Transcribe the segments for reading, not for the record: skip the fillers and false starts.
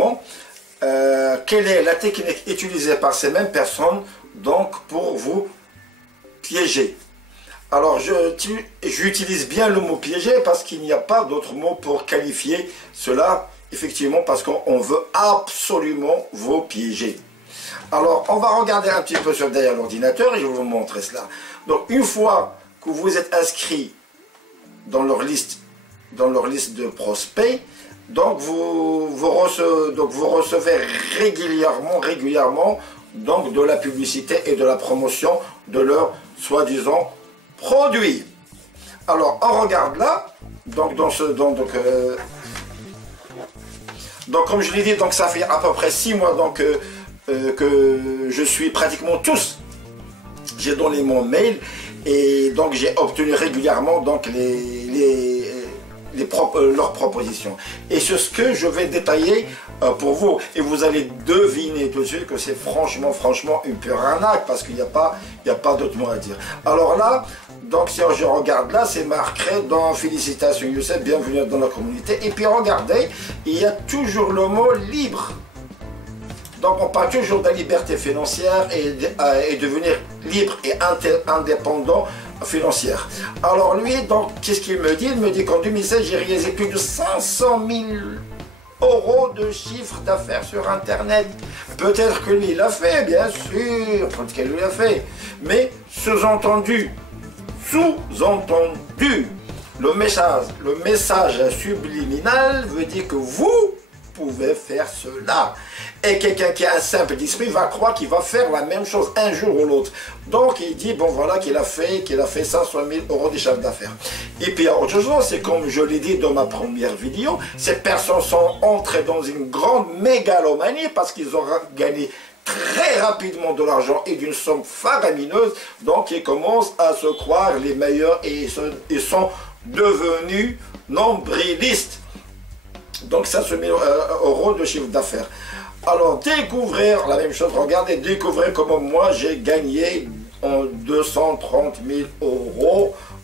exactement quelle est la technique utilisée par ces mêmes personnes donc pour vous piéger. Alors j'utilise bien le mot piéger parce qu'il n'y a pas d'autre mot pour qualifier cela, effectivement, parce qu'on veut absolument vous piéger. Alors on va regarder un petit peu sur derrière l'ordinateur et je vais vous montrer cela. Donc une fois que vous êtes inscrit dans leur liste de prospects, donc vous recevez régulièrement donc de la publicité et de la promotion de leur soi-disant produit. Alors on regarde là, donc comme je l'ai dit, donc ça fait à peu près 6 mois donc que je suis pratiquement tous, j'ai donné mon mail et donc j'ai obtenu régulièrement donc leurs propositions. Et c'est ce que je vais détailler pour vous. Et vous allez deviner tout de suite que c'est franchement une pure arnaque parce qu'il n'y a pas d'autre mot à dire. Alors là, donc si je regarde là, c'est marqué dans félicitations Youssef, bienvenue dans la communauté. Et puis regardez, il y a toujours le mot libre. Donc on parle toujours de la liberté financière et devenir libre et indépendant financière. Alors lui, donc, qu'est-ce qu'il me dit? Il me dit qu'en 2016, j'ai réalisé plus de 500 000 euros de chiffre d'affaires sur Internet. Peut-être que lui, il l'a fait, bien sûr, peut-être qu'il l'a fait. Mais sous-entendu, le message subliminal veut dire que vous pouvez faire cela. Et quelqu'un qui a un simple d'esprit va croire qu'il va faire la même chose un jour ou l'autre. Donc il dit, bon voilà, qu'il a fait 500 000 euros de chiffre d'affaires. Et puis il y a autre chose, c'est comme je l'ai dit dans ma première vidéo, ces personnes sont entrées dans une grande mégalomanie parce qu'ils ont gagné très rapidement de l'argent et d'une somme faramineuse. Donc ils commencent à se croire les meilleurs et ils sont devenus nombrilistes. Donc 500 000 euros de chiffre d'affaires. Alors découvrir la même chose, regardez, découvrir comment moi j'ai gagné en 230 000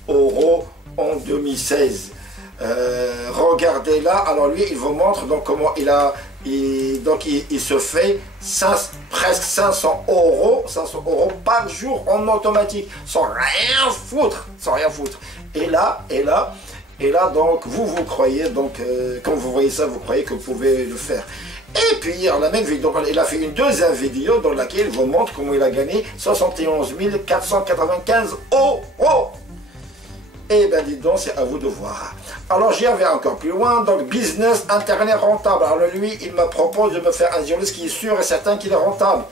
euros en 2016. Regardez là, alors lui il vous montre donc comment il se fait presque 500 euros par jour en automatique, sans rien foutre. Et là donc vous croyez, donc quand vous voyez ça, vous croyez que vous pouvez le faire. Et puis, dans la même vidéo, il a fait une deuxième vidéo dans laquelle il vous montre comment il a gagné 71 495 euros. Et bien, dis donc, c'est à vous de voir. Alors, j'y vais encore plus loin. Donc, business internet rentable. Alors, lui, il me propose de me faire un journaliste qui est sûr et certain qu'il est rentable.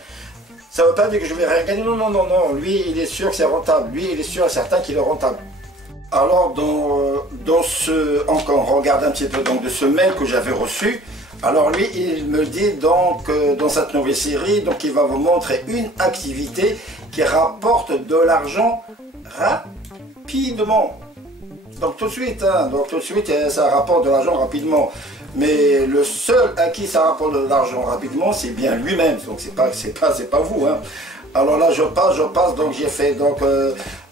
Ça ne veut pas dire que je vais rien gagner. Non. Lui, il est sûr que c'est rentable. Lui, il est sûr et certain qu'il est rentable. Alors, encore, on regarde un petit peu donc, de ce mail que j'avais reçu. Alors lui, il me dit donc dans cette nouvelle série, donc il va vous montrer une activité qui rapporte de l'argent rapidement. Donc tout de suite, ça rapporte de l'argent rapidement. Mais le seul à qui ça rapporte de l'argent rapidement, c'est bien lui-même. Donc c'est pas vous. Hein. Alors là, je passe, donc j'ai fait, donc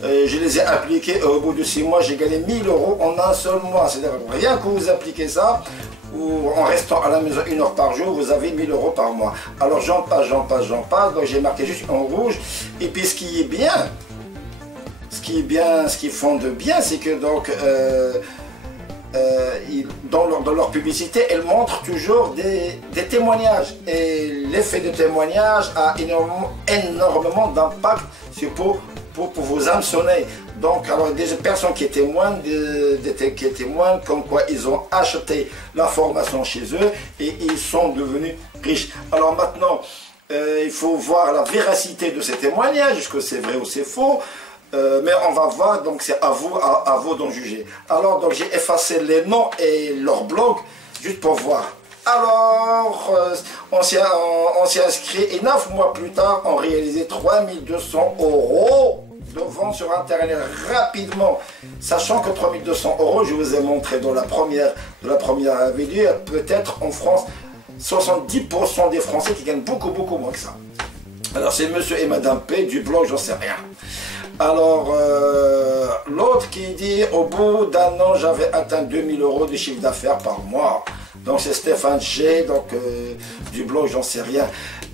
je les ai appliqués. Au bout de 6 mois, j'ai gagné 1000 euros en un seul mois. C'est-à-dire rien que vous appliquez ça, ou en restant à la maison 1 heure par jour, vous avez 1000 euros par mois. Alors j'en passe, donc j'ai marqué juste en rouge. Et puis ce qui est bien, ce qu'ils font de bien, c'est que donc dans leur publicité, elles montrent toujours des témoignages. Et l'effet de témoignage a énormément d'impact pour vous hameçonner. Donc, alors, des personnes qui témoignent, comme quoi ils ont acheté la formation chez eux et ils sont devenus riches. Alors maintenant, il faut voir la véracité de ces témoignages, est-ce que c'est vrai ou c'est faux. Mais on va voir, donc c'est à vous d'en juger. Alors, donc j'ai effacé les noms et leurs blogs, juste pour voir. Alors, on s'y est inscrit et 9 mois plus tard, on réalisait 3200 euros de vente sur Internet rapidement. Sachant que 3200 euros, je vous ai montré dans la première vidéo, peut-être en France, 70% des Français qui gagnent beaucoup moins que ça. Alors, c'est monsieur et madame P du blog, j'en sais rien. Alors, l'autre qui dit, au bout d'un an, j'avais atteint 2000 euros de chiffre d'affaires par mois. Donc c'est Stéphane G, donc du blog J'en sais rien.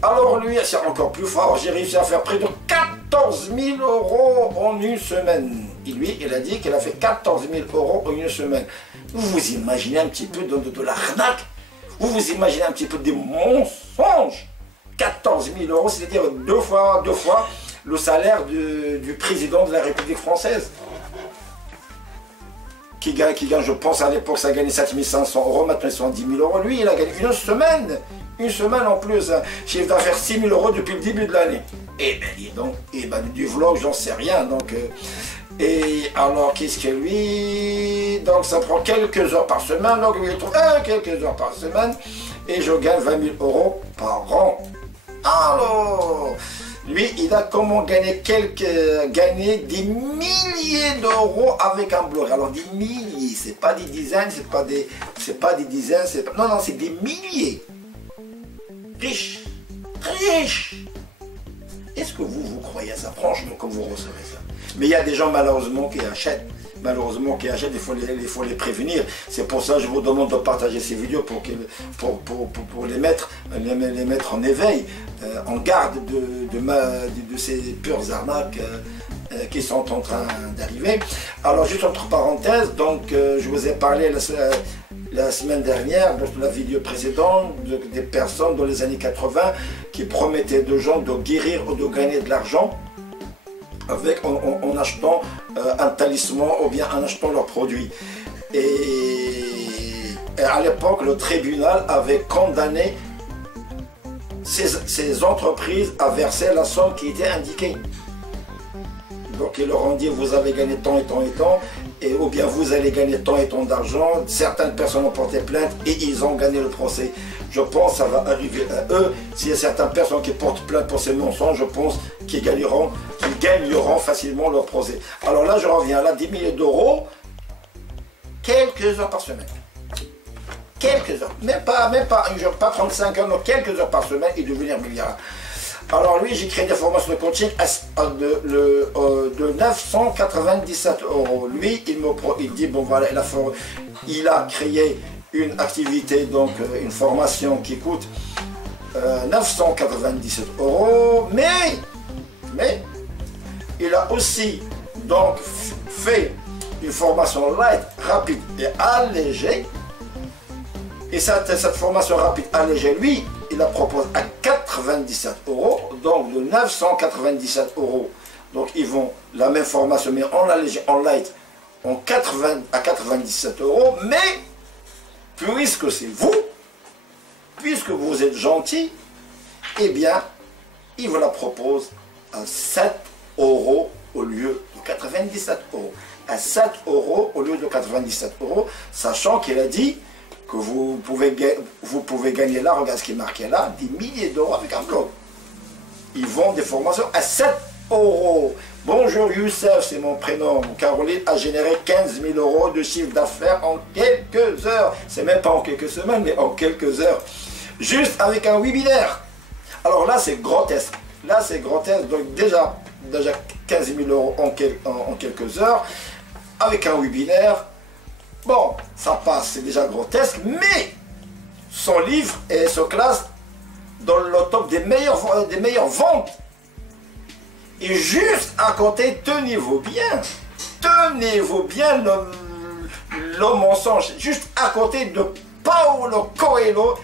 Alors lui, c'est encore plus fort, j'ai réussi à faire près de 14 000 euros en une semaine. Et lui, il a dit qu'il a fait 14 000 euros en une semaine. Vous vous imaginez un petit peu de l'arnaque? Vous vous imaginez un petit peu des mensonges? 14 000 euros, c'est-à-dire deux fois le salaire du président de la République française. Qui gagne, je pense à l'époque, ça gagnait 7 500 euros, maintenant ils sont à 10 000 euros. Lui, il a gagné une semaine en plus, hein. Chiffre d'affaires 6 000 euros depuis le début de l'année. Et ben, du vlog, j'en sais rien. Donc, et alors, qu'est-ce que lui? Donc, ça prend quelques heures par semaine. Donc, lui, il trouve quelques heures par semaine. Et je gagne 20 000 euros par an. Alors, lui, il a comment gagné des milliers d'euros avec un blog. Alors, des milliers, c'est pas des dizaines, c'est pas des dizaines, non, c'est des milliers. Riche, très riche. Est-ce que vous croyez à ça, franchement, quand vous recevez ça? Mais il y a des gens, malheureusement, qui achètent. Il faut les prévenir. C'est pour ça que je vous demande de partager ces vidéos pour les mettre en éveil, en garde de ces pures arnaques qui sont en train d'arriver. Alors juste entre parenthèses, donc je vous ai parlé la semaine dernière, dans la vidéo précédente, des personnes dans les années 80 qui promettaient aux gens de guérir ou de gagner de l'argent en achetant un talisman ou bien en achetant leurs produits. Et à l'époque, le tribunal avait condamné ces entreprises à verser la somme qui était indiquée. Donc ils leur ont dit, vous avez gagné tant et tant et tant, ou bien vous allez gagner tant et tant d'argent. Certaines personnes ont porté plainte et ils ont gagné le procès. Je pense que ça va arriver à eux. S'il y a certaines personnes qui portent plainte pour ces mensonges, je pense qu'ils gagneront facilement leur procès. Alors là, je reviens là, 10 milliers d'euros, quelques heures par semaine. Quelques heures, même pas une jour, pas 35 heures, mais quelques heures par semaine et devenir milliardaire. Alors lui, j'ai créé des formations de coaching de 997 euros. Lui, il dit, bon voilà, il a créé une activité, donc une formation qui coûte 997 euros, mais il a aussi donc fait une formation light, rapide et allégée. Et cette formation rapide allégée, lui, il la propose à 97 euros, donc de 997 euros. Donc ils vont la même formation, mais en allégé, en light, à 97 euros. Mais, puisque c'est vous, puisque vous êtes gentil, eh bien, il vous la propose à 7 euros au lieu de 97 euros. À 7 euros au lieu de 97 euros, sachant qu'il a dit que vous pouvez gagner là, regarde ce qui est marqué là, des milliers d'euros avec un blog. Ils vendent des formations à 7 euros. Bonjour Youssef, c'est mon prénom. Caroline a généré 15 000 euros de chiffre d'affaires en quelques heures. C'est même pas en quelques semaines, mais en quelques heures. Juste avec un webinaire. Alors là, c'est grotesque. Là, c'est grotesque. Donc déjà 15 000 euros en quelques heures. Avec un webinaire. Bon, ça passe, c'est déjà grotesque, mais son livre se classe dans le top des meilleures ventes. Et juste à côté, tenez-vous bien le mensonge, juste à côté de Paulo Coelho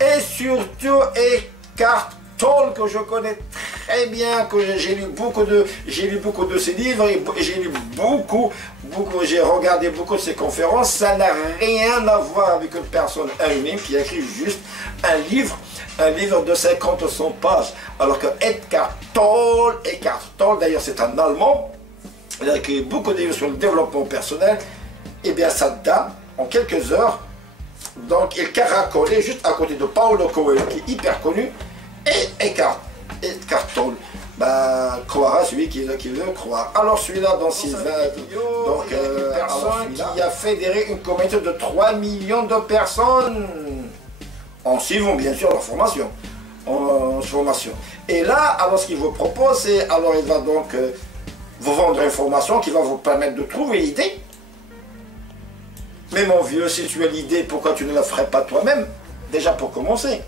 et surtout Eckhart Tolle, que je connais très bien, que j'ai lu beaucoup de ses livres et j'ai regardé beaucoup de ses conférences. Ça n'a rien à voir avec une personne anonyme qui a écrit juste un livre de 50 ou 100 pages. Alors que Eckhart Tolle, d'ailleurs c'est un Allemand, il a écrit beaucoup de livres sur le développement personnel. Et bien cette dame, en quelques heures, donc il caracolait juste à côté de Paulo Coelho, qui est hyper connu, et Eckhart Tolle. Bah, croira celui qui veut croire. Alors celui-là, dans Sylvain, donc personne qui a fédéré une communauté de 3 millions de personnes en suivant bien sûr leur formation. Et là, alors ce qu'il vous propose, c'est, alors il va donc vous vendre une formation qui va vous permettre de trouver l'idée. Mais mon vieux, si tu as l'idée, pourquoi tu ne la ferais pas toi-même? Déjà pour commencer.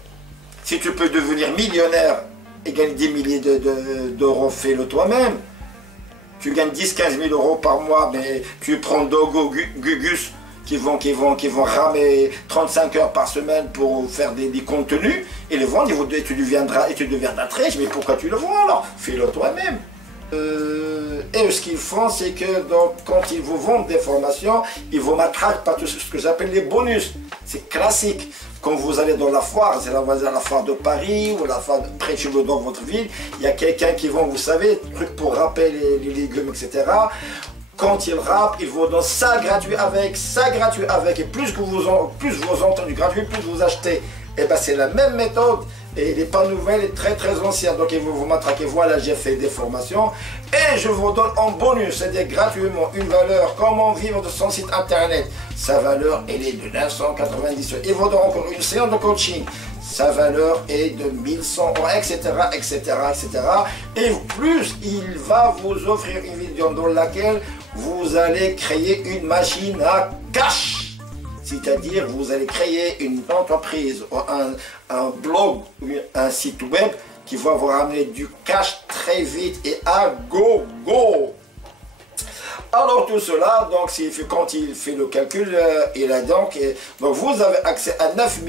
Si tu peux devenir millionnaire et gagner des milliers d'euros, fais-le toi-même. Tu gagnes 10-15 000 euros par mois, mais tu prends Dogo, Gugus, qui vont ramer 35 heures par semaine pour faire des contenus, et les vendre, et tu deviendras très riche. Mais pourquoi tu le vends alors? Fais-le toi-même. Et ce qu'ils font, c'est que donc, quand ils vous vendent des formations, ils vous matraquent par tout ce que j'appelle les bonus. C'est classique. Quand vous allez dans la foire, c'est la foire de Paris ou la foire près de chez vous dans votre ville, il y a quelqu'un qui vend, vous savez, truc pour râper les légumes, etc. Quand ils râpent, ils vous donnent ça gratuit avec, et plus vous entendez du gratuit, plus vous achetez. Et bien c'est la même méthode. Et il n'est pas nouvelle, il est très très ancien. Donc ils vont vous matraquer. Voilà, j'ai fait des formations et je vous donne en bonus, c'est-à-dire gratuitement, une valeur. Comment vivre de son site internet. Sa valeur, elle est de 990 euros. Ils vous donnent encore une séance de coaching. Sa valeur est de 1100 euros, etc., etc., etc. Et plus, il va vous offrir une vidéo dans laquelle vous allez créer une machine à cash. C'est-à-dire, vous allez créer une entreprise, un blog, un site web qui va vous ramener du cash très vite et à go. Alors tout cela, donc quand il fait le calcul, il a donc vous avez accès à 9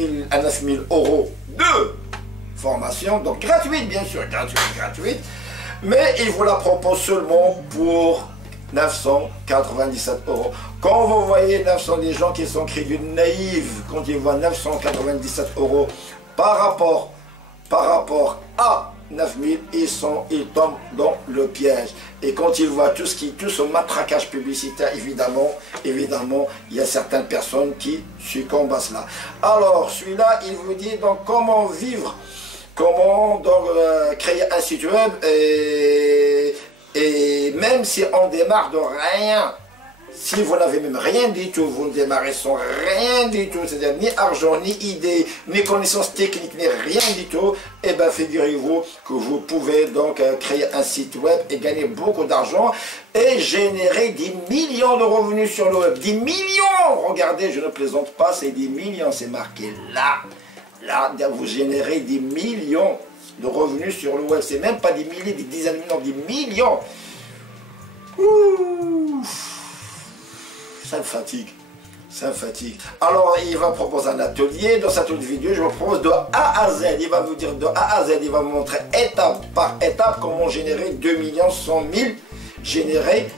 000 euros de formation, donc gratuite bien sûr, gratuite, mais il vous la propose seulement pour 997 euros. Quand vous voyez 900, les gens qui sont crédules naïfs, quand ils voient 997 euros par rapport à 9000, ils tombent dans le piège. Et quand ils voient tout ce matraquage publicitaire, évidemment, il y a certaines personnes qui succombent à cela. Alors, celui-là, il vous dit donc comment vivre, comment donc créer un site web et même si on démarre de rien, si vous n'avez même rien du tout, vous ne démarrez sans rien du tout, c'est-à-dire ni argent, ni idée, ni connaissances techniques, ni rien du tout, et bien figurez-vous que vous pouvez donc créer un site web et gagner beaucoup d'argent et générer des millions de revenus sur le web. 10 millions! Regardez, je ne plaisante pas, c'est des millions, c'est marqué là. Là, vous générez des millions de revenus sur le web. C'est même pas des milliers, des dizaines de millions, des millions. Ouh. Ça me fatigue. Alors, il va proposer un atelier. Dans cette autre vidéo, je vous propose de A à Z. Il va vous dire de A à Z. Il va vous montrer étape par étape comment générer 2 100 000. Générer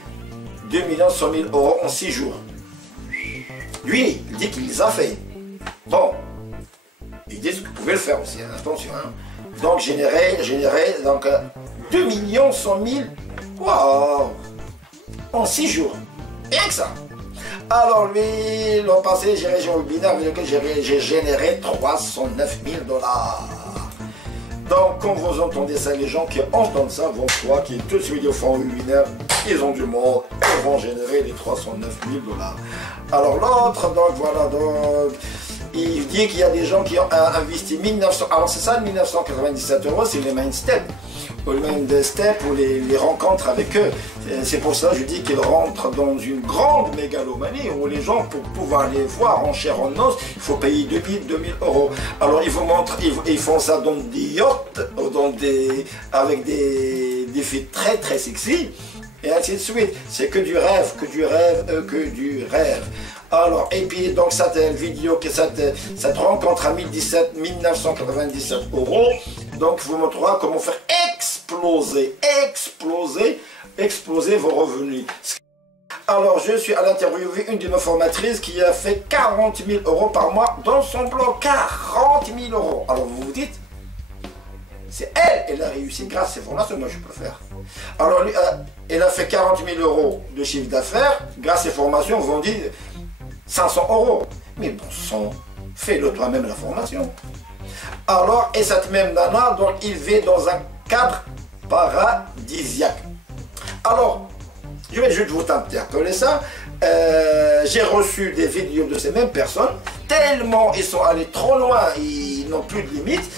2 100 000 euros en 6 jours. Lui, il dit qu'il les a fait. Bon. Il dit que vous pouvez le faire aussi. Hein. Attention. Hein. Donc, générer donc, 2 100 000. Waouh. En 6 jours. Rien que ça. Alors lui, l'an passé, j'ai régi au webinaire avec lequel j'ai généré 309 000 $. Donc quand vous entendez ça, les gens qui entendent ça vont croire qu'ils tout de suite font un webinaire, ils ont du monde, ils vont générer les 309 000 $. Alors l'autre, donc voilà, donc il dit qu'il y a des gens qui ont investi 1900, alors c'est ça 1997 euros, c'est les main step. Ou même des steps ou les rencontres avec eux. C'est pour ça que je dis qu'ils rentrent dans une grande mégalomanie où les gens, pour pouvoir les voir en chair en os, il faut payer 2000 euros. Alors ils vous montrent, ils font ça dans des yachts, avec des filles très très sexy, et ainsi de suite. C'est que du rêve. Alors, et puis donc cette vidéo, cette rencontre à 1997 euros, donc vous montrera comment faire exploser vos revenus. Alors je suis à l'interviewer une de nos formatrices qui a fait 40 000 euros par mois dans son blog. 40 000 euros. Alors vous vous dites, c'est elle a réussi grâce à ses formations, moi je peux le faire. Alors lui, elle a fait 40 000 euros de chiffre d'affaires, grâce à ses formations, vous dit 500 euros. Mais bon sang, fais-le toi-même la formation. Alors, et cette même nana, donc il vit dans un cadre paradisiaque. Alors, je vais juste vous interpeller ça. J'ai reçu des vidéos de ces mêmes personnes, tellement ils sont allés trop loin, ils n'ont plus de limites,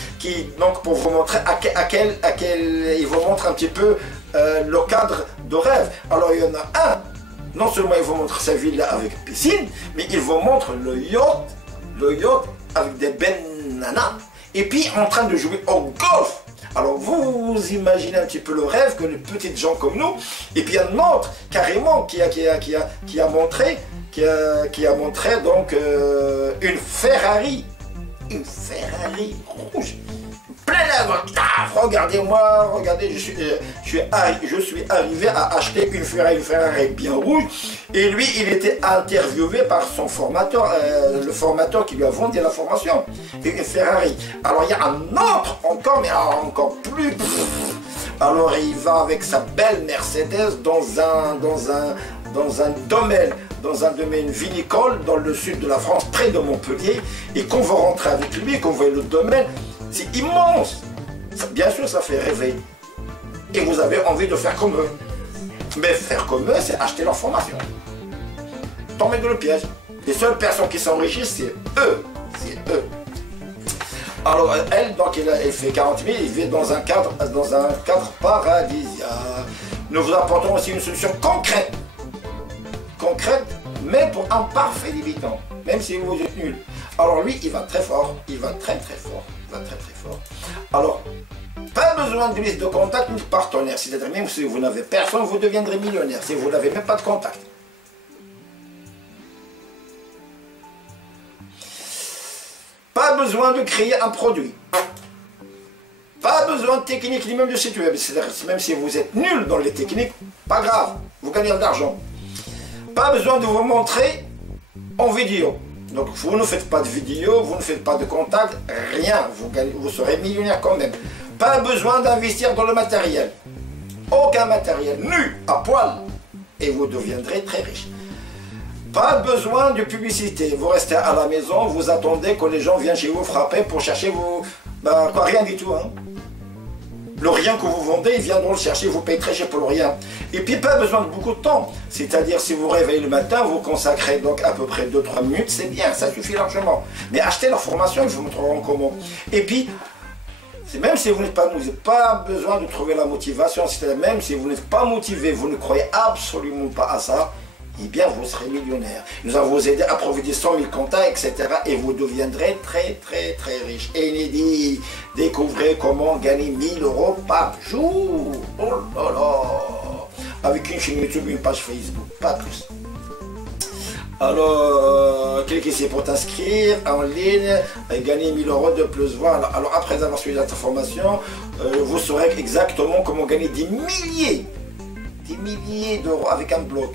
donc pour vous montrer ils vous montrent un petit peu le cadre de rêve. Alors il y en a un non seulement il vous montre sa villa avec piscine, mais il vous montre le yacht avec des bananas, et puis en train de jouer au golf. Alors vous imaginez un petit peu le rêve que les petites gens comme nous, et puis un autre carrément qui a montré donc une Ferrari rouge. Plein d'air, regardez-moi, regardez, je suis arrivé à acheter une Ferrari bien rouge, et lui, il était interviewé par son formateur, le formateur qui lui a vendu la formation, une Ferrari. Alors il y a un autre encore, mais encore plus. Alors il va avec sa belle Mercedes dans un domaine vinicole dans le sud de la France, près de Montpellier, et qu'on va rentrer avec lui, qu'on voit le domaine. C'est immense. Bien sûr, ça fait rêver. Et vous avez envie de faire comme eux. Mais faire comme eux, c'est acheter leur formation. Tombez dans le piège. Les seules personnes qui s'enrichissent, c'est eux. C'est eux. Alors, elle, donc, elle fait 40 000, il vit dans un cadre paradisiaque. Nous vous apportons aussi une solution concrète. Concrète, mais pour un parfait débutant. Même si vous êtes nul. Alors lui, il va très fort. Il va très fort. Alors, pas besoin de liste de contact ni de partenaire. C'est-à-dire, même si vous n'avez personne, vous deviendrez millionnaire. Si vous n'avez même pas de contact. Pas besoin de créer un produit. Pas besoin de technique ni même de site web. C'est-à-dire, même si vous êtes nul dans les techniques, pas grave, vous gagnez de l'argent. Pas besoin de vous montrer en vidéo. Donc vous ne faites pas de vidéo, vous ne faites pas de contact, rien, vous serez millionnaire quand même. Pas besoin d'investir dans le matériel. Aucun matériel, nu, à poil, et vous deviendrez très riche. Pas besoin de publicité, vous restez à la maison, vous attendez que les gens viennent chez vous frapper pour chercher vous... rien du tout, hein. Le rien que vous vendez, ils viendront le chercher, vous payez très cher pour le rien. Et puis pas besoin de beaucoup de temps. C'est-à-dire si vous réveillez le matin, vous consacrez donc à peu près 2-3 minutes, c'est bien, ça suffit largement. Mais achetez la formation, ils vous montreront comment. Et puis, même si vous n'êtes pas, vous n'avez pas besoin de trouver la motivation, c'est-à-dire même si vous n'êtes pas motivé, vous ne croyez absolument pas à ça, eh bien vous serez millionnaire. Nous allons vous aider à provider 100 000 contacts, etc. Et vous deviendrez très riche. Et inédit, découvrez comment gagner 1000 € par jour. Oh là là. Avec une chaîne YouTube, une page Facebook, pas plus. Alors, cliquez ici pour t'inscrire en ligne et gagner 1000 € de plus. Voilà. Alors après avoir suivi cette formation, vous saurez exactement comment gagner des milliers d'euros avec un blog.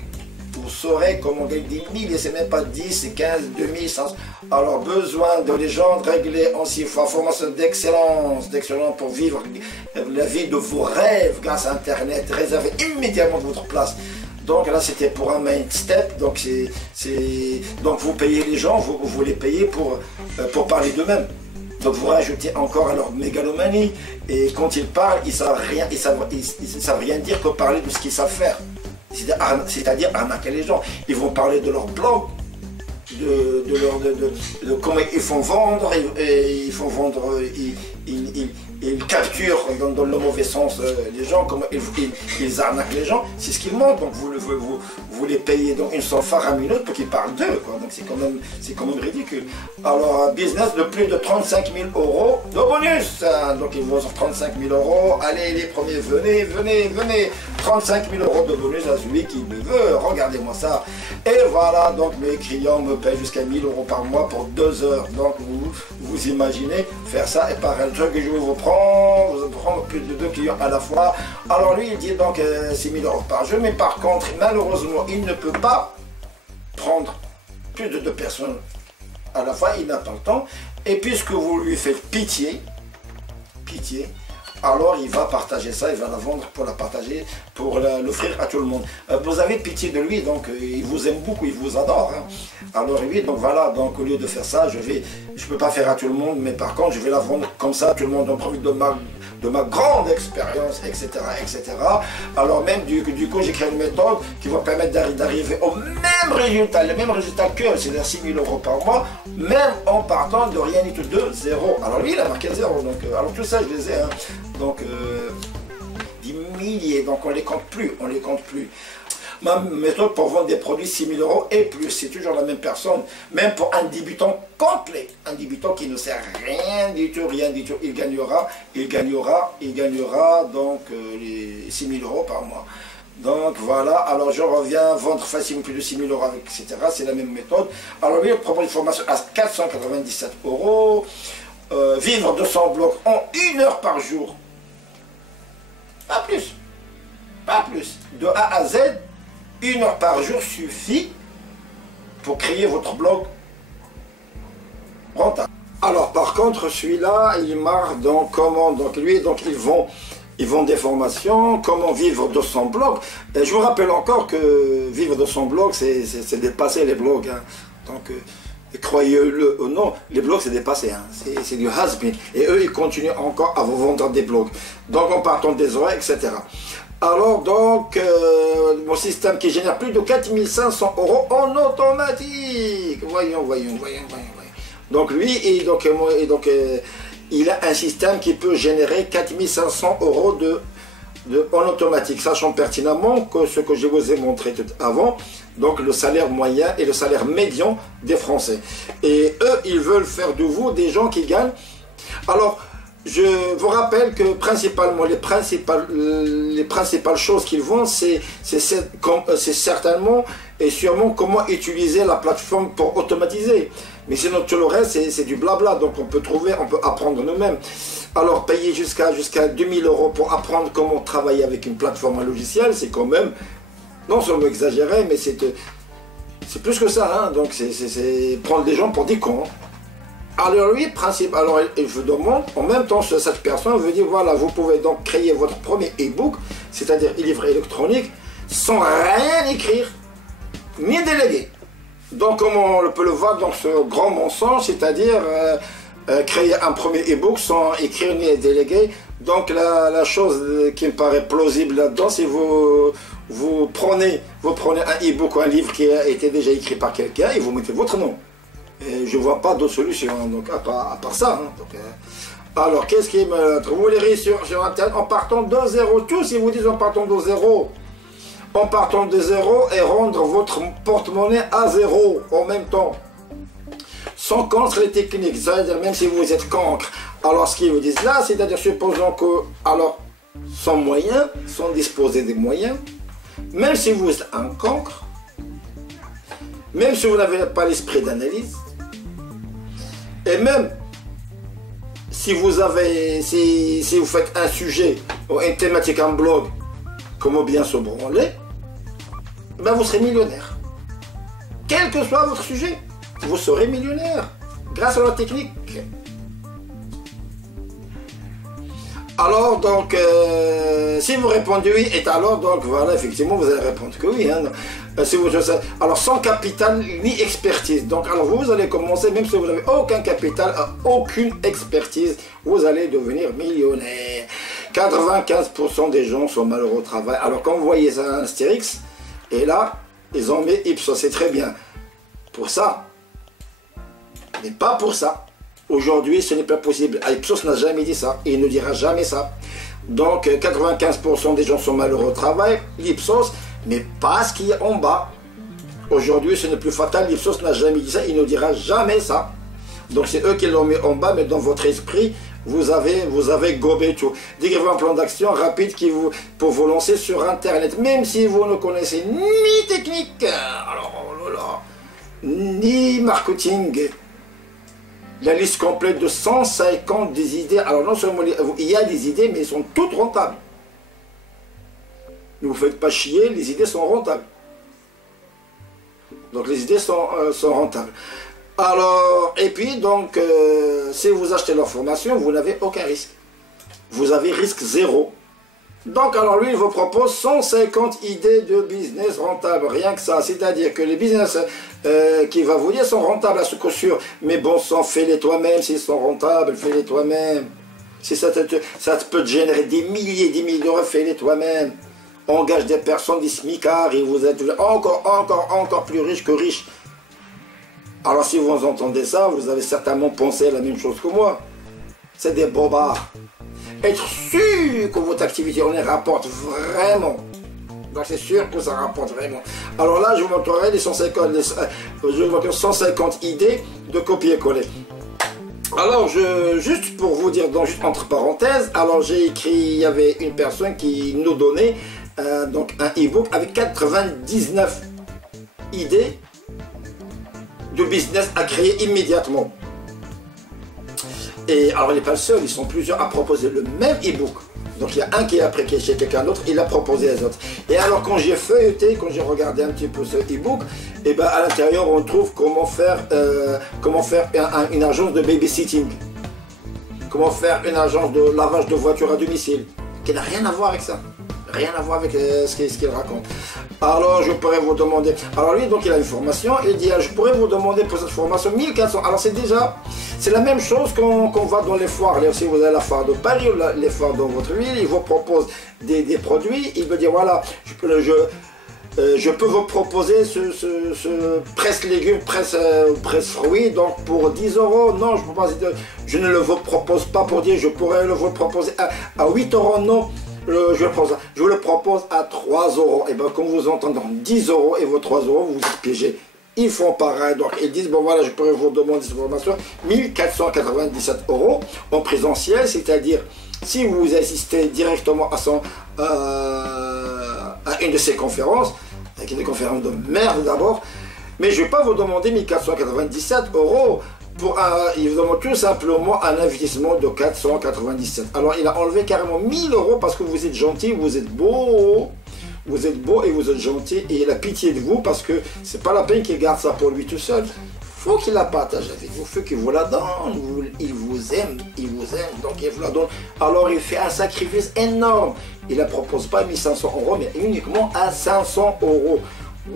Vous saurez comment gagner des milliers, c'est même pas 10, 15, 2000, 100. Alors, besoin de légende réglée en 6 fois, formation d'excellence pour vivre la vie de vos rêves grâce à Internet. Réservez immédiatement votre place. Donc là, c'était pour un main step. Donc, donc vous payez les gens, vous les payez pour parler d'eux-mêmes. Donc vous rajoutez encore à leur mégalomanie. Et quand ils parlent, ils savent rien dire que parler de ce qu'ils savent faire. C'est-à-dire arnaquer les gens. Ils vont parler de leur blog, de comment ils font vendre, ils capturent dans le mauvais sens les gens, comment ils arnaquent les gens, c'est ce qu'ils montrent. Donc vous les payez donc une somme faramineuse pour qu'ils parlent d'eux, donc c'est quand même ridicule. Alors un business de plus de 35 000 € de bonus, donc ils vous offrent 35 000 €, allez les premiers, venez, 35 000 € de bonus à celui qui le veut, regardez-moi ça. Et voilà, donc mes clients me payent jusqu'à 1000 € par mois pour 2 heures, donc vous imaginez faire ça, et pareil, le truc que je vais vous prendre plus de 2 clients à la fois. Alors lui il dit donc 6 000 € par jour, mais par contre malheureusement il ne peut pas prendre plus de 2 personnes à la fois, il n'a pas le temps, et puisque vous lui faites pitié, alors il va partager ça, il va la vendre pour la partager, pour l'offrir à tout le monde. Vous avez pitié de lui, donc il vous aime beaucoup, il vous adore, hein. Alors lui, donc voilà, donc au lieu de faire ça, je peux pas faire à tout le monde, mais par contre je vais la vendre comme ça, tout le monde en profite de ma grande expérience, etc., etc. Alors même du coup j'ai créé une méthode qui va permettre d'arriver au même résultat, le même résultat que, c'est-à-dire 6 000 € par mois, même en partant de rien du tout, de zéro. Alors lui il a marqué 0, donc alors tout ça je les ai, hein. Donc des milliers, donc on les compte plus. Ma méthode pour vendre des produits 6 000 € et plus, c'est toujours la même personne, même pour un débutant complet, un débutant qui ne sait rien du tout, il gagnera donc les 6 000 € par mois. Donc voilà, alors je reviens, vendre facilement plus de 6 000 €, etc. C'est la même méthode. Alors lui, il propose une formation à 497 €, vivre de son blog en 1 heure par jour. Pas plus. Pas plus. De A à Z, 1 heure par jour suffit pour créer votre blog rentable. Alors par contre, celui-là, il marque donc comment, donc lui, donc ils vont des formations, comment vivre de son blog. Et je vous rappelle encore que vivre de son blog, c'est dépasser les blogs. Hein. Donc croyez-le ou non, les blogs c'est dépassé, hein. C'est du has-been. Et eux, ils continuent encore à vous vendre des blogs. Donc en partant des horaires, etc. Alors donc, mon système qui génère plus de 4 500 € en automatique. Voyons. Donc lui, il a un système qui peut générer 4 500 € en automatique, sachant pertinemment que ce que je vous ai montré tout avant, donc le salaire moyen et le salaire médian des Français. Et eux, ils veulent faire de vous des gens qui gagnent. Alors, je vous rappelle que principalement, les principales choses qu'ils vont, c'est certainement et sûrement comment utiliser la plateforme pour automatiser. Mais sinon, tout le reste, c'est du blabla. Donc, on peut apprendre nous-mêmes. Alors, payer jusqu'à 2 000 € pour apprendre comment travailler avec une plateforme, un logiciel, c'est quand même, non seulement exagéré, mais c'est plus que ça. Hein. Donc, c'est prendre des gens pour des cons. Alors lui, alors je demande, en même temps, cette personne veut dire, voilà, vous pouvez donc créer votre premier e-book, c'est-à-dire livre électronique, sans rien écrire, ni déléguer. Donc, comme on peut le voir dans ce grand mensonge, c'est-à-dire créer un premier e-book sans écrire ni déléguer. Donc, la chose qui me paraît plausible là-dedans, c'est vous prenez un e-book ou un livre qui a été déjà écrit par quelqu'un et vous mettez votre nom. Et je ne vois pas d'autre solution, donc à part ça. Hein, donc, alors, qu'est-ce qui me trouve? Vous lirez sur Internet en partant de zéro. Tous, ils vous disent en partant de zéro. En partant de zéro et rendre votre porte-monnaie à zéro en même temps. Sans contre les techniques, c'est-à-dire même si vous êtes cancre. Alors, ce qu'ils vous disent là, c'est-à-dire supposons que, alors, sans moyens, sans disposer des moyens, même si vous êtes un cancre, même si vous n'avez pas l'esprit d'analyse, et même si vous faites un sujet ou une thématique, un blog, comment bien se branler, ben vous serez millionnaire. Quel que soit votre sujet, vous serez millionnaire grâce à la technique. Alors donc, si vous répondez oui, et alors donc voilà, effectivement vous allez répondre que oui. Hein. Alors sans capital ni expertise. Donc alors vous allez commencer, même si vous n'avez aucun capital, aucune expertise, vous allez devenir millionnaire. 95% des gens sont malheureux au travail. Alors quand vous voyez ça un Astérix, et là, ils ont mis Ipsos, c'est très bien. Pour ça, mais pas pour ça. Aujourd'hui, ce n'est pas possible. Ipsos n'a jamais dit ça, et il ne dira jamais ça. Donc 95% des gens sont malheureux au travail, l'Ipsos, mais pas ce qu'il y a en bas. Aujourd'hui, ce n'est plus fatal, l'Ipsos n'a jamais dit ça, il ne dira jamais ça. Donc c'est eux qui l'ont mis en bas, mais dans votre esprit, vous avez gobé tout. Décrivez un plan d'action rapide pour vous lancer sur Internet, même si vous ne connaissez ni technique, alors, oh là là, ni marketing. La liste complète de 150 des idées. Alors non seulement il y a des idées, mais elles sont toutes rentables. Ne vous faites pas chier, les idées sont rentables. Donc les idées sont rentables. Alors, et puis donc, si vous achetez leur formation, vous n'avez aucun risque. Vous avez risque zéro. Donc alors lui, il vous propose 150 idées de business rentables, rien que ça. C'est-à-dire que les business qu'il va vous dire sont rentables à ce coup sûr. Mais bon sang, fais-les toi-même s'ils sont rentables, fais-les toi-même. Si ça peut te générer des milliers d'euros, fais-les toi-même. Engage des personnes, des smicards, et vous êtes encore plus riches que riches. Alors si vous entendez ça, vous avez certainement pensé la même chose que moi. C'est des bobards. Être sûr que votre activité en rapporte vraiment Donc c'est sûr que ça rapporte vraiment. Alors là, je vous montrerai les 150 idées de copier-coller. Alors, juste pour vous dire, donc, juste entre parenthèses, alors j'ai écrit, il y avait une personne qui nous donnait donc un e-book avec 99 idées de business à créer immédiatement. Et alors, il n'est pas le seul, ils sont plusieurs à proposer le même e-book. Donc il y a un qui est après qui est chez quelqu'un d'autre, il a proposé les autres. Et alors quand j'ai feuilleté, quand j'ai regardé un petit peu ce e-book, et ben à l'intérieur on trouve comment faire une agence de babysitting, comment faire une agence de lavage de voiture à domicile, qui n'a rien à voir avec ça. Rien à voir avec ce qu'il raconte. Alors je pourrais vous demander, alors lui donc il a une formation, il dit je pourrais vous demander pour cette formation 1400, alors c'est la même chose qu'on va dans les foires, si vous avez la foire de Paris ou les foires dans votre ville, il vous propose des produits, il veut dire voilà, je peux vous proposer ce presse légumes, presse fruits, donc pour 10 €, non, je ne le vous propose pas pour dire, je pourrais le vous proposer à 8 €, non. Je vous le propose à 3 €. Et bien, comme vous entendez, 10 € et vos 3 €, vous êtes piégés. Ils font pareil. Donc, ils disent, bon voilà, je pourrais vous demander cette formation, 1497 € en présentiel, c'est-à-dire, si vous assistez directement à une de ces conférences, avec des conférences de merde d'abord, mais je ne vais pas vous demander 1497 €. Il vous demande tout simplement un investissement de 497. Alors il a enlevé carrément 1000 € parce que vous êtes gentil, vous êtes beau et vous êtes gentil et il a pitié de vous parce que c'est pas la peine qu'il garde ça pour lui tout seul. Faut qu'il la partage avec vous, faut qu'il vous la donne. Il vous aime, donc il vous la donne. Alors il fait un sacrifice énorme. Il ne propose pas 1500 € mais uniquement à 500 €.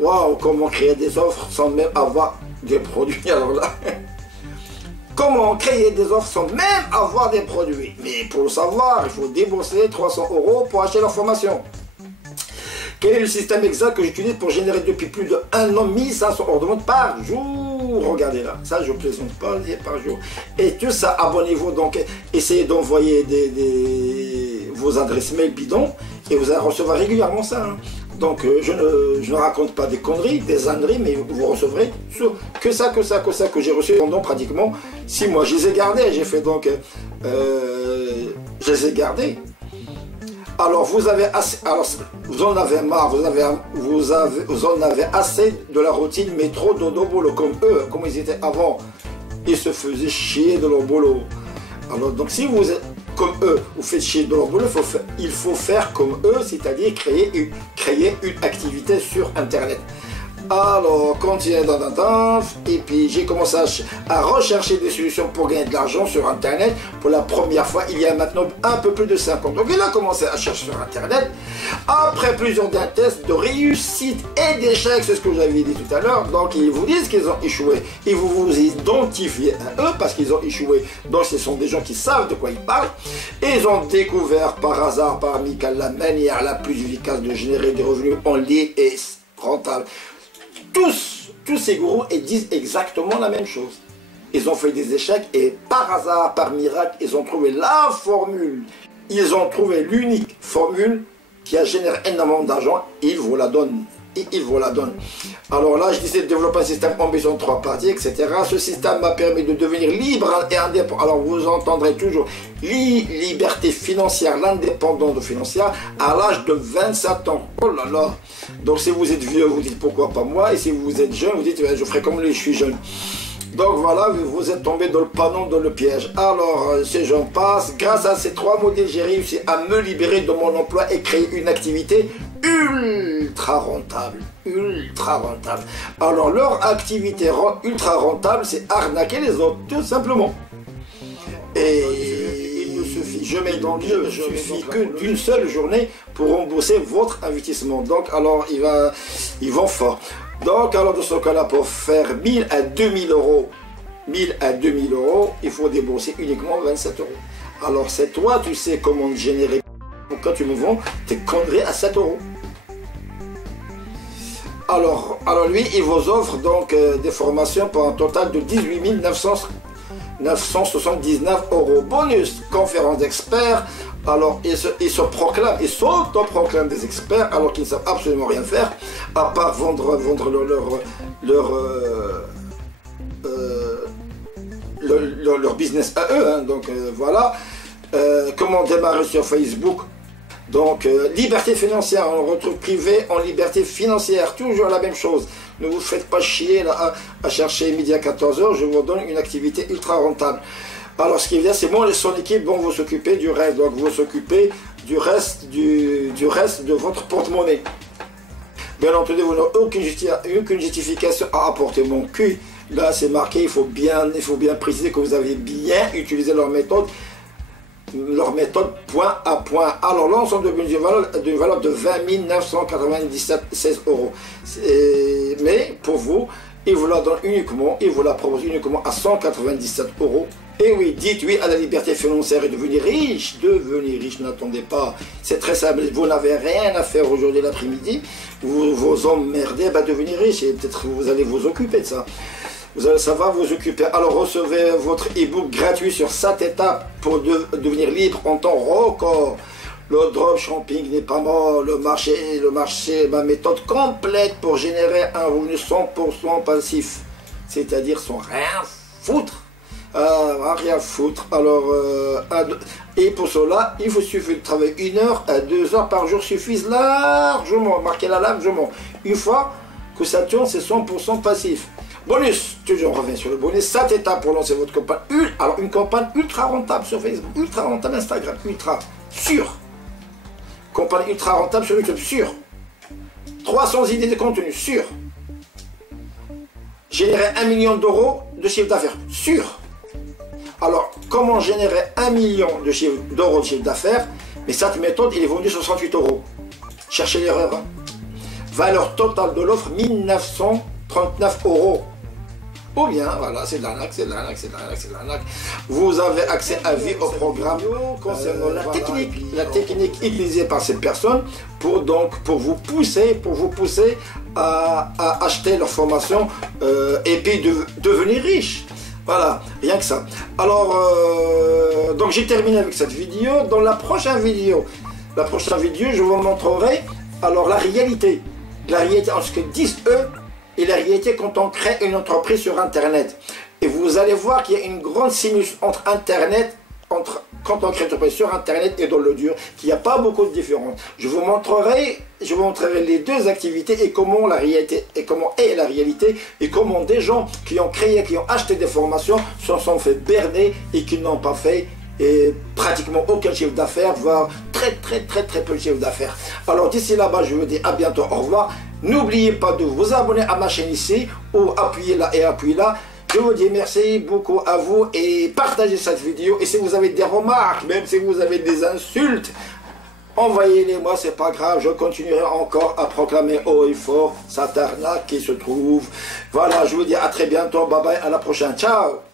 Waouh, comment créer des offres sans même avoir des produits alors là. Comment créer des offres sans même avoir des produits? Mais pour le savoir, il faut débourser 300 € pour acheter leur formation. Quel est le système exact que j'utilise pour générer depuis plus de 1 an 1500 € de vente par jour? Regardez là, ça je ne plaisante pas, par jour. Et tout ça, abonnez-vous, donc essayez d'envoyer vos adresses mail bidons et vous allez recevoir régulièrement ça. Hein. Donc je ne raconte pas des conneries, des âneries, mais vous recevrez que ça que j'ai reçu pendant pratiquement 6 mois. Je les ai gardés, j'ai fait donc, je les ai gardés. Alors vous avez assez, alors vous en avez marre, vous en avez assez de la routine métro, dodo, boulot, comme eux, comme ils étaient avant. Ils se faisaient chier de leur boulot. Alors donc si vous êtes comme eux, vous faites chier de leur boulot, il faut faire comme eux, c'est-à-dire créer une activité sur Internet. Alors, continuez et puis j'ai commencé à rechercher des solutions pour gagner de l'argent sur Internet pour la première fois il y a maintenant un peu plus de 5 ans. Donc il a commencé à chercher sur Internet. Après plusieurs tests de réussite et d'échecs, c'est ce que j'avais dit tout à l'heure, donc ils vous disent qu'ils ont échoué et vous vous identifiez à eux parce qu'ils ont échoué. Donc ce sont des gens qui savent de quoi ils parlent et ils ont découvert par hasard, par amical, la manière la plus efficace de générer des revenus en ligne et rentable. Tous ces gourous disent exactement la même chose. Ils ont fait des échecs et par hasard, par miracle, ils ont trouvé la formule. Ils ont trouvé l'unique formule qui a généré énormément d'argent. Ils vous la donnent. Et ils vous la donnent. Alors là, je disais de développer un système en besoin de 3 parties, etc. Ce système m'a permis de devenir libre et indépendant. Alors vous entendrez toujours liberté financière, l'indépendance financière à l'âge de 27 ans. Oh là là. Donc si vous êtes vieux, vous dites pourquoi pas moi. Et si vous êtes jeune, vous dites je ferai comme lui, je suis jeune. Donc voilà, vous êtes tombé dans le panneau, dans le piège. Alors, ces gens passent. Grâce à ces 3 modèles, j'ai réussi à me libérer de mon emploi et créer une activité ultra rentable. Ultra rentable. Alors, leur activité ultra rentable, c'est arnaquer les autres, tout simplement. Et il ne suffit jamais suffit que d'une seule journée pour rembourser votre investissement. Donc, alors, ils vont fort. Donc, alors, dans ce cas-là, pour faire 1000 à 2000 €, 1000 à 2000 €, il faut débourser uniquement 27 €. Alors, c'est toi, tu sais comment générer. Pourquoi tu me vends tes conneries à 7 €. Alors lui, il vous offre donc des formations pour un total de 18 979 €. Bonus, conférence d'experts, Alors, ils se proclament, ils s'autoproclament des experts alors qu'ils ne savent absolument rien faire, à part vendre leur business à eux. Hein. Donc voilà, comment démarrer sur Facebook. Donc liberté financière, on retrouve privé en liberté financière, toujours la même chose. Ne vous faites pas chier là, à chercher midi à 14 h, je vous donne une activité ultra rentable. Alors ce qui vient, c'est moi et son équipe vont vous s'occuper du reste, donc vous s'occupez du reste de votre porte-monnaie. Bien entendu, vous n'avez aucune justification à apporter mon cul. Là c'est marqué, il faut bien préciser que vous avez bien utilisé leur méthode point à point. Alors l'ensemble d'une valeur de 20 997,16 €. Mais pour vous, il vous la donne uniquement, il vous la propose uniquement à 197 €. Et oui, dites oui à la liberté financière et devenir riche. Devenir riche, n'attendez pas. C'est très simple, vous n'avez rien à faire aujourd'hui l'après-midi. Vous emmerdez, devenir riche et peut-être vous allez vous occuper de ça. Ça va vous occuper. Alors recevez votre e-book gratuit sur 7 étapes pour devenir libre en temps record. Le dropshipping n'est pas mort. Le marché, ma méthode complète pour générer un revenu 100% passif. C'est-à-dire sans rien foutre. Rien foutre. Alors, et pour cela, il vous suffit de travailler 1 heure à 2 heures par jour suffisent largement. Marquez-la largement. Une fois que ça tourne, c'est 100% passif. Bonus, toujours on revient sur le bonus, 7 étapes pour lancer votre campagne. Alors une campagne ultra rentable sur Facebook, ultra rentable Instagram, ultra sûr. Campagne ultra rentable sur YouTube, sûr. 300 idées de contenu, sûr. Générer 1 million d'euros de chiffre d'affaires, sûr. Alors comment générer 1 million d'euros de chiffre d'affaires? Mais cette méthode, il est vendu 68 €. Cherchez l'erreur. Hein. Valeur totale de l'offre, 1939 €. Ou bien, voilà, c'est de l'arnaque, c'est de l'arnaque, c'est de l'arnaque, c'est de l'arnaque. Vous avez accès à vie au programme concernant la technique utilisée par cette personne pour vous pousser à acheter leur formation et puis devenir riche. Voilà, rien que ça. Alors, donc j'ai terminé avec cette vidéo. Dans la prochaine vidéo, je vous montrerai alors la réalité. La réalité en ce que disent eux. Et la réalité quand on crée une entreprise sur Internet. Et vous allez voir qu'il y a une grande similitude entre Internet, quand on crée une entreprise sur Internet et dans le dur, qu'il n'y a pas beaucoup de différence. Je vous montrerai les deux activités et comment la réalité est la réalité et comment des gens qui ont créé, qui ont acheté des formations se sont fait berner et qui n'ont pas fait pratiquement aucun chiffre d'affaires, voire très peu de chiffre d'affaires. Alors d'ici là-bas, je vous dis à bientôt, au revoir. N'oubliez pas de vous abonner à ma chaîne ici, ou appuyez là et appuyez là. Je vous dis merci beaucoup à vous et partagez cette vidéo. Et si vous avez des remarques, même si vous avez des insultes, envoyez-les moi, c'est pas grave, je continuerai encore à proclamer haut et fort cette arnaque qui se trouve. Voilà, je vous dis à très bientôt, bye bye, à la prochaine, ciao.